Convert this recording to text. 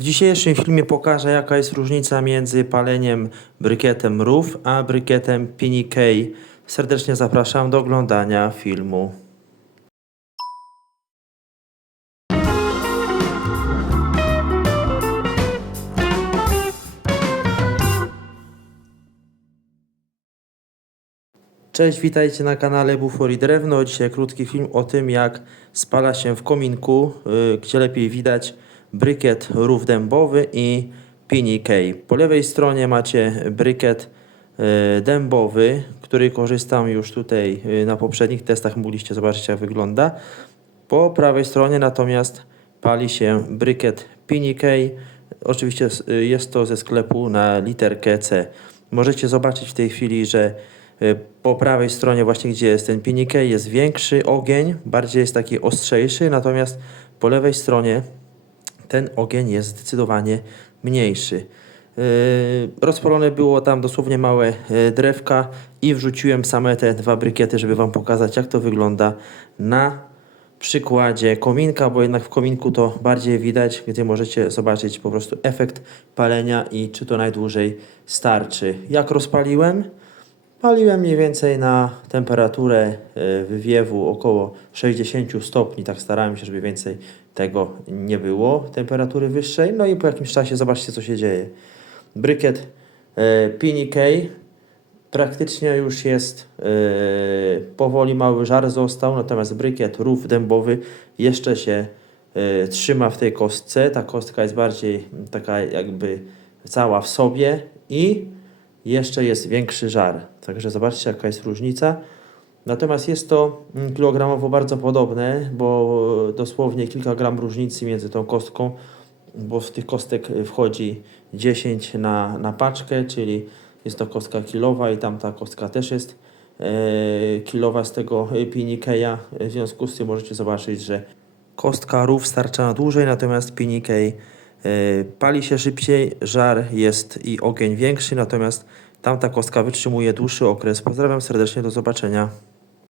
W dzisiejszym filmie pokażę jaka jest różnica między paleniem brykietem RUF a brykietem PNK. Serdecznie zapraszam do oglądania filmu. Cześć, witajcie na kanale Bufor i Drewno. Dzisiaj krótki film o tym, jak spala się w kominku, y, gdzie lepiej widać brykiet rów dębowy i PNK. Po lewej stronie macie brykiet y, dębowy, który korzystam już tutaj y, na poprzednich testach. Mogliście zobaczyć, jak wygląda. Po prawej stronie natomiast pali się brykiet PNK. Oczywiście y, jest to ze sklepu na literkę C. Możecie zobaczyć w tej chwili, że po prawej stronie właśnie gdzie jest ten PNK jest większy ogień, bardziej jest taki ostrzejszy, natomiast po lewej stronie ten ogień jest zdecydowanie mniejszy. Yy, rozpalone było tam dosłownie małe yy, drewka i wrzuciłem same te dwa brykiety, żeby Wam pokazać jak to wygląda na przykładzie kominka, bo jednak w kominku to bardziej widać, gdzie możecie zobaczyć po prostu efekt palenia i czy to najdłużej starczy. Jak rozpaliłem? Paliłem mniej więcej na temperaturę e, wywiewu około 60 stopni, tak starałem się, żeby więcej tego nie było, temperatury wyższej. No i po jakimś czasie zobaczcie, co się dzieje. Brykiet e, PNK praktycznie już jest e, powoli mały żar został, natomiast brykiet rów dębowy jeszcze się trzyma w tej kostce. Ta kostka jest bardziej taka jakby cała w sobie i jeszcze jest większy żar. Także zobaczcie, jaka jest różnica. Natomiast jest to kilogramowo bardzo podobne, bo dosłownie kilka gram różnicy między tą kostką, bo z tych kostek wchodzi 10 na, na paczkę, czyli jest to kostka kilowa i tamta kostka też jest e, kilowa z tego Pinikeya. W związku z tym możecie zobaczyć, że kostka rów starcza na dłużej, natomiast Pinikej e, pali się szybciej, żar jest i ogień większy, natomiast tamta kostka wytrzymuje dłuższy okres. Pozdrawiam serdecznie, do zobaczenia.